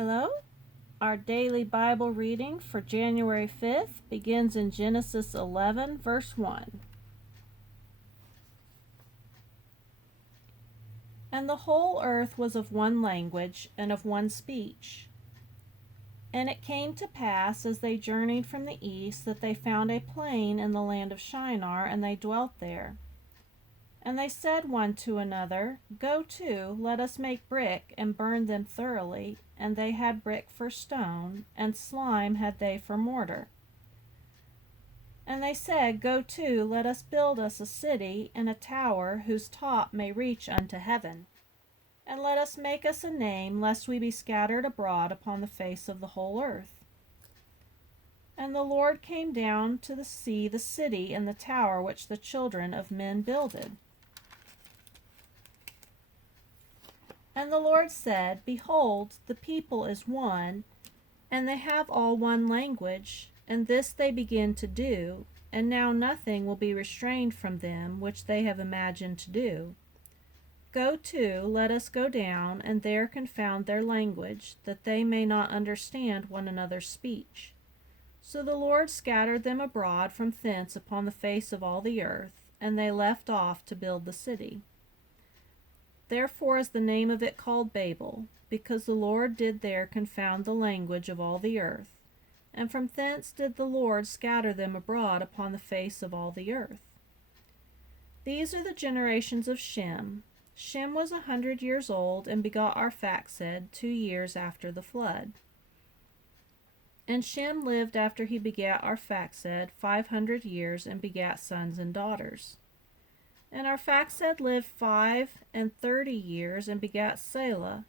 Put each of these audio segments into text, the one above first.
Hello. Our daily Bible reading for January 5th begins in Genesis 11, verse 1. And the whole earth was of one language and of one speech. And it came to pass, as they journeyed from the east, that they found a plain in the land of Shinar, and they dwelt there. And they said one to another, Go to, let us make brick, and burn them thoroughly. And they had brick for stone, and slime had they for mortar. And they said, Go to, let us build us a city, and a tower, whose top may reach unto heaven. And let us make us a name, lest we be scattered abroad upon the face of the whole earth. And the Lord came down to see the city and the tower which the children of men builded. And the Lord said, Behold, the people is one, and they have all one language, and this they begin to do, and now nothing will be restrained from them which they have imagined to do. Go to, let us go down, and there confound their language, that they may not understand one another's speech. So the Lord scattered them abroad from thence upon the face of all the earth, and they left off to build the city. Therefore is the name of it called Babel, because the Lord did there confound the language of all the earth, and from thence did the Lord scatter them abroad upon the face of all the earth. These are the generations of Shem. Shem was 100 years old, and begot Arphaxad 2 years after the flood. And Shem lived after he begat Arphaxad 500 years, and begat sons and daughters. And Arphaxad lived 35 years, and begat Selah.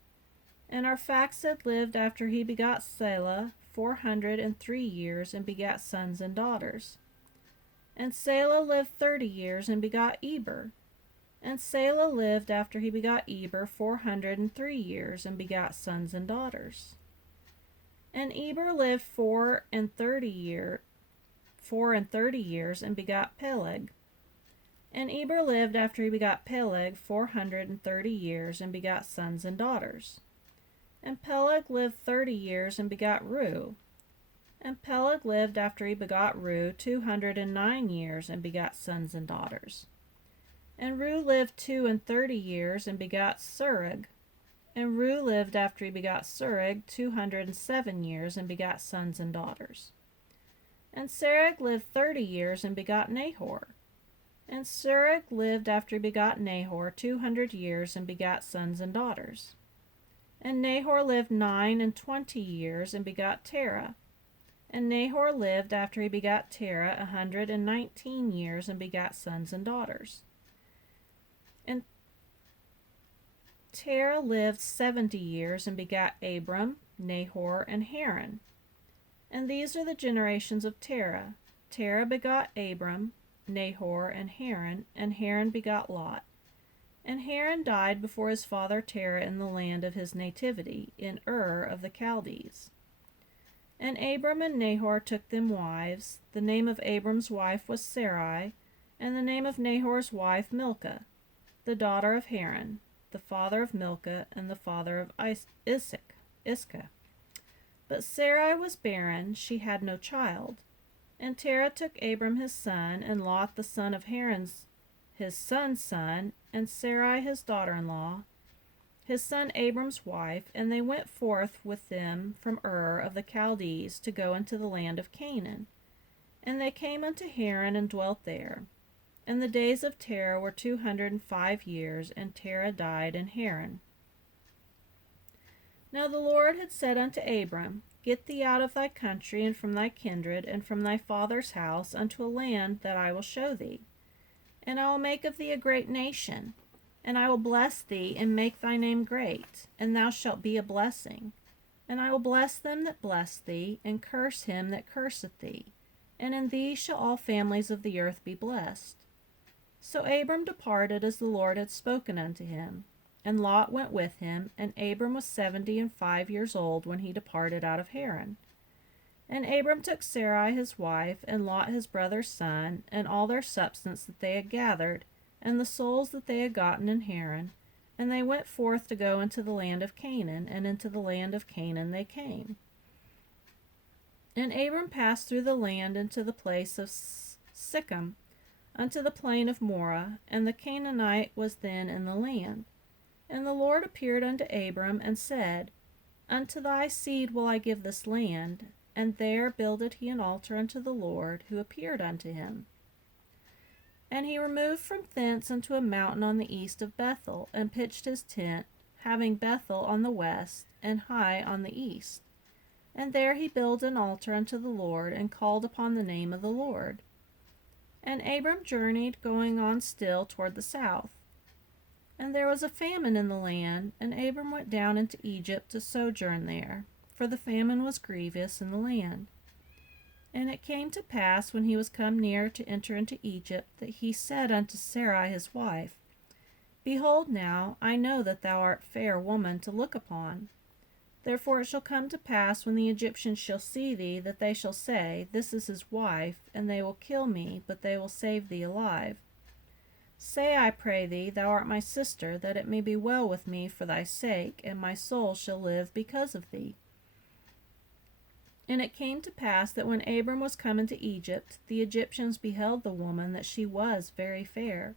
And Arphaxad lived after he begot Selah 403 years, and begat sons and daughters. And Selah lived 30 years, and begot Eber. And Selah lived after he begot Eber 403 years, and begat sons and daughters. And Eber lived 34 years, and begot Peleg. And Eber lived after he begot Peleg 430 years, and begot sons and daughters. And Peleg lived 30 years, and begot Reu. And Peleg lived after he begot Reu 209 years, and begot sons and daughters. And Reu lived 32 years, and begot Serug. And Reu lived after he begot Serug 207 years, and begot sons and daughters. And Serug lived 30 years, and begot Nahor. And Serug lived after he begot Nahor 200 years, and begat sons and daughters. And Nahor lived 29 years, and begot Terah. And Nahor lived after he begot Terah 119 years, and begat sons and daughters. And Terah lived 70 years, and begat Abram, Nahor, and Haran. And these are the generations of Terah. Terah begot Abram, Nahor, and Haran begot Lot. And Haran died before his father Terah in the land of his nativity, in Ur of the Chaldees. And Abram and Nahor took them wives. The name of Abram's wife was Sarai, and the name of Nahor's wife Milcah, the daughter of Haran, the father of Milcah, and the father of Iscah. But Sarai was barren, she had no child. And Terah took Abram his son, and Lot the son of Haran's his son's son, and Sarai his daughter-in-law, his son Abram's wife, and they went forth with them from Ur of the Chaldees to go into the land of Canaan. And they came unto Haran and dwelt there. And the days of Terah were 205 years, and Terah died in Haran. Now the Lord had said unto Abram, Get thee out of thy country, and from thy kindred, and from thy father's house, unto a land that I will show thee. And I will make of thee a great nation, and I will bless thee, and make thy name great, and thou shalt be a blessing. And I will bless them that bless thee, and curse him that curseth thee. And in thee shall all families of the earth be blessed. So Abram departed as the Lord had spoken unto him. And Lot went with him, and Abram was 75 years old when he departed out of Haran. And Abram took Sarai his wife, and Lot his brother's son, and all their substance that they had gathered, and the souls that they had gotten in Haran, And they went forth to go into the land of Canaan, and into the land of Canaan they came. And Abram passed through the land into the place of Sichem, unto the plain of Moreh, and the Canaanite was then in the land. And the Lord appeared unto Abram, and said, Unto thy seed will I give this land. And there builded he an altar unto the Lord, who appeared unto him. And he removed from thence unto a mountain on the east of Bethel, and pitched his tent, having Bethel on the west, and Hai on the east. And there he built an altar unto the Lord, and called upon the name of the Lord. And Abram journeyed, going on still toward the south. And there was a famine in the land, and Abram went down into Egypt to sojourn there, for the famine was grievous in the land. And it came to pass, when he was come near to enter into Egypt, that he said unto Sarai his wife, Behold now, I know that thou art fair woman to look upon. Therefore it shall come to pass, when the Egyptians shall see thee, that they shall say, This is his wife, and they will kill me, but they will save thee alive. Say, I pray thee, thou art my sister, that it may be well with me for thy sake, and my soul shall live because of thee. And it came to pass that when Abram was come into Egypt, the Egyptians beheld the woman, that she was very fair.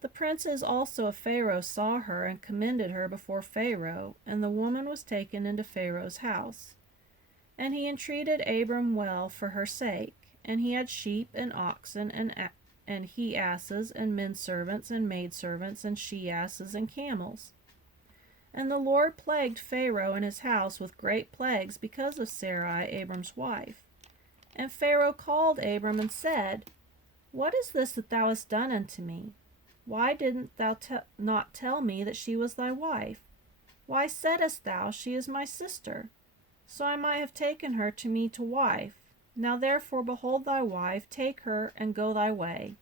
The princes also of Pharaoh saw her, and commended her before Pharaoh, and the woman was taken into Pharaoh's house. And he entreated Abram well for her sake, and he had sheep and oxen, and he asses, and men servants, and maidservants, and she asses, and camels. And the Lord plagued Pharaoh and his house with great plagues because of Sarai, Abram's wife. And Pharaoh called Abram and said, What is this that thou hast done unto me? Why didn't thou not tell me that she was thy wife? Why saidst thou, She is my sister? So I might have taken her to me to wife. Now therefore behold thy wife, take her, and go thy way.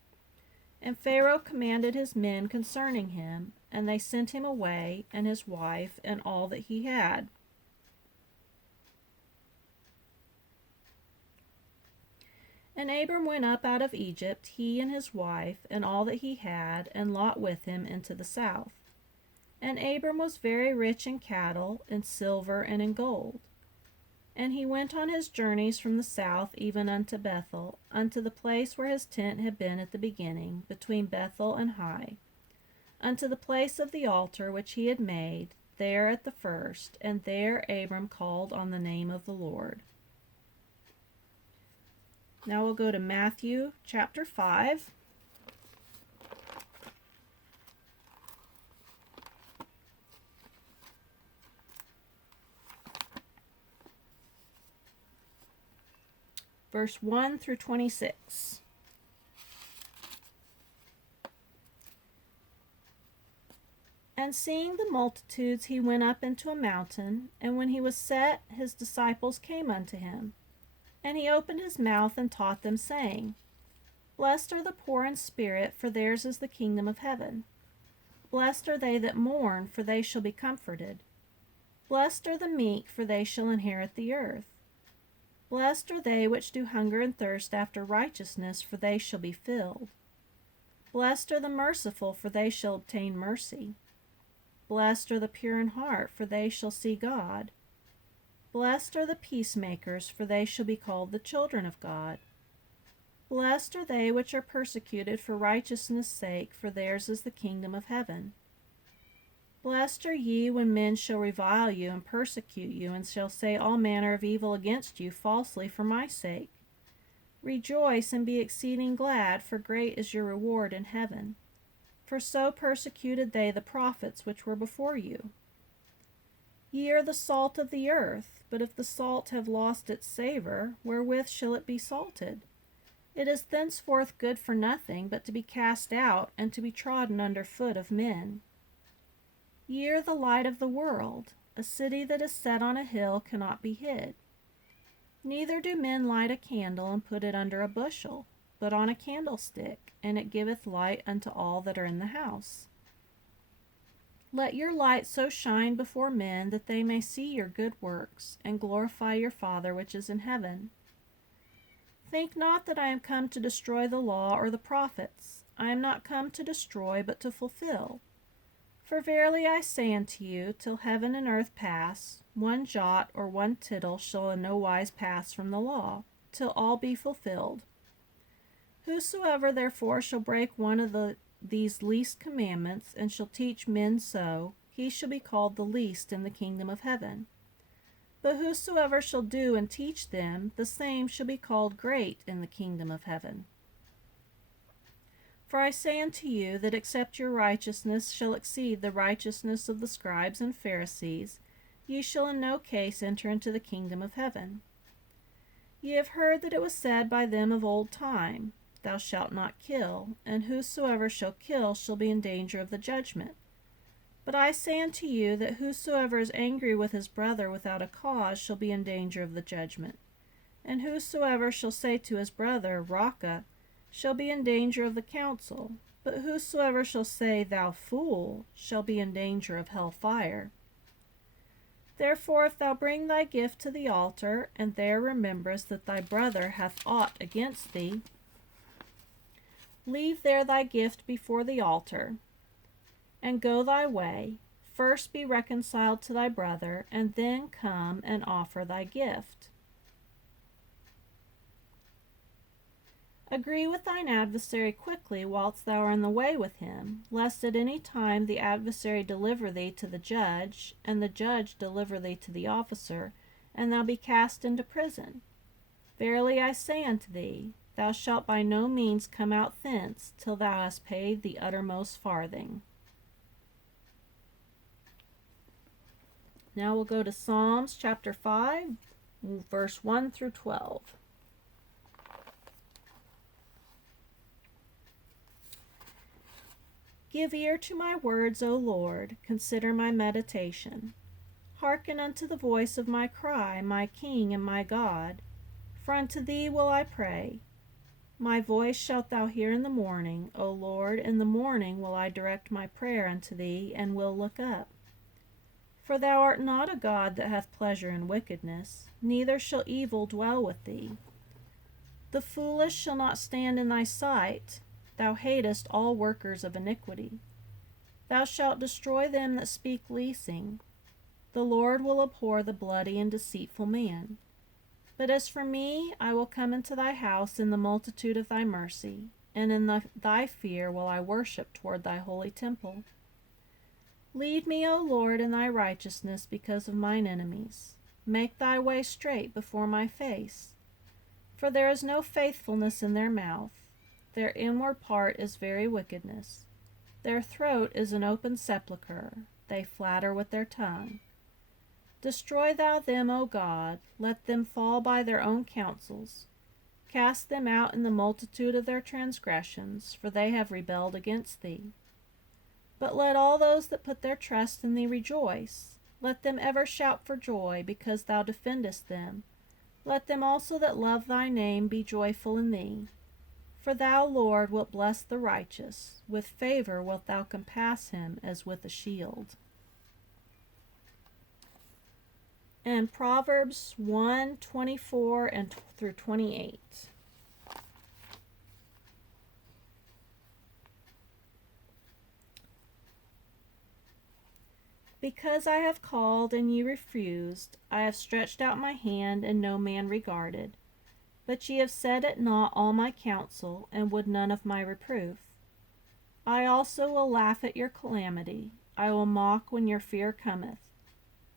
And Pharaoh commanded his men concerning him, and they sent him away, and his wife, and all that he had. And Abram went up out of Egypt, he and his wife, and all that he had, and Lot with him, into the south. And Abram was very rich in cattle, in silver, and in gold. And he went on his journeys from the south even unto Bethel, unto the place where his tent had been at the beginning, between Bethel and Hai, unto the place of the altar which he had made, there at the first, and there Abram called on the name of the Lord. Now we'll go to Matthew chapter 5. Verse 1 through 26. And seeing the multitudes, he went up into a mountain, and when he was set, his disciples came unto him. And he opened his mouth and taught them, saying, Blessed are the poor in spirit, for theirs is the kingdom of heaven. Blessed are they that mourn, for they shall be comforted. Blessed are the meek, for they shall inherit the earth. Blessed are they which do hunger and thirst after righteousness, for they shall be filled. Blessed are the merciful, for they shall obtain mercy. Blessed are the pure in heart, for they shall see God. Blessed are the peacemakers, for they shall be called the children of God. Blessed are they which are persecuted for righteousness' sake, for theirs is the kingdom of heaven. Blessed are ye when men shall revile you and persecute you, and shall say all manner of evil against you falsely for my sake. Rejoice and be exceeding glad, for great is your reward in heaven. For so persecuted they the prophets which were before you. Ye are the salt of the earth, but if the salt have lost its savour, wherewith shall it be salted? It is thenceforth good for nothing, but to be cast out, and to be trodden under foot of men. Ye are the light of the world. A city that is set on a hill cannot be hid. Neither do men light a candle and put it under a bushel, but on a candlestick, and it giveth light unto all that are in the house. Let your light so shine before men, that they may see your good works, and glorify your Father which is in heaven. Think not that I am come to destroy the law or the prophets. I am not come to destroy, but to fulfill. For verily I say unto you, till heaven and earth pass, one jot or one tittle shall in no wise pass from the law, till all be fulfilled. Whosoever therefore shall break one of these least commandments, and shall teach men so, he shall be called the least in the kingdom of heaven. But whosoever shall do and teach them, the same shall be called great in the kingdom of heaven. For I say unto you, that except your righteousness shall exceed the righteousness of the scribes and Pharisees, ye shall in no case enter into the kingdom of heaven. Ye have heard that it was said by them of old time, Thou shalt not kill, and whosoever shall kill shall be in danger of the judgment. But I say unto you, that whosoever is angry with his brother without a cause shall be in danger of the judgment. And whosoever shall say to his brother, Raca, shall be in danger of the council. But whosoever shall say, Thou fool, shall be in danger of hell fire. Therefore, if thou bring thy gift to the altar, and there rememberest that thy brother hath aught against thee, leave there thy gift before the altar, and go thy way. First be reconciled to thy brother, and then come and offer thy gift. Agree with thine adversary quickly whilst thou art in the way with him, lest at any time the adversary deliver thee to the judge, and the judge deliver thee to the officer, and thou be cast into prison. Verily I say unto thee, thou shalt by no means come out thence till thou hast paid the uttermost farthing. Now we'll go to Psalms chapter 5, verse 1 through 12. Give ear to my words, O Lord, consider my meditation. Hearken unto the voice of my cry, my King and my God. For unto thee will I pray. My voice shalt thou hear in the morning, O Lord, in the morning will I direct my prayer unto thee, and will look up. For thou art not a God that hath pleasure in wickedness, neither shall evil dwell with thee. The foolish shall not stand in thy sight. Thou hatest all workers of iniquity. Thou shalt destroy them that speak leasing. The Lord will abhor the bloody and deceitful man. But as for me, I will come into thy house in the multitude of thy mercy, and in thy fear will I worship toward thy holy temple. Lead me, O Lord, in thy righteousness because of mine enemies. Make thy way straight before my face. For there is no faithfulness in their mouth. Their inward part is very wickedness. Their throat is an open sepulchre. They flatter with their tongue. Destroy thou them, O God. Let them fall by their own counsels. Cast them out in the multitude of their transgressions, for they have rebelled against thee. But let all those that put their trust in thee rejoice. Let them ever shout for joy, because thou defendest them. Let them also that love thy name be joyful in thee. For thou, Lord, wilt bless the righteous. With favor wilt thou compass him as with a shield. And Proverbs 1:24 and through 28. Because I have called and ye refused, I have stretched out my hand and no man regarded. But ye have set at naught all my counsel, and would none of my reproof. I also will laugh at your calamity. I will mock when your fear cometh.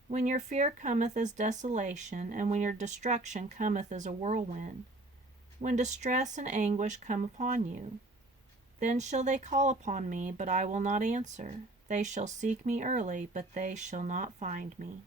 When your fear cometh as desolation, and when your destruction cometh as a whirlwind. When distress and anguish come upon you. Then shall they call upon me, but I will not answer. They shall seek me early, but they shall not find me.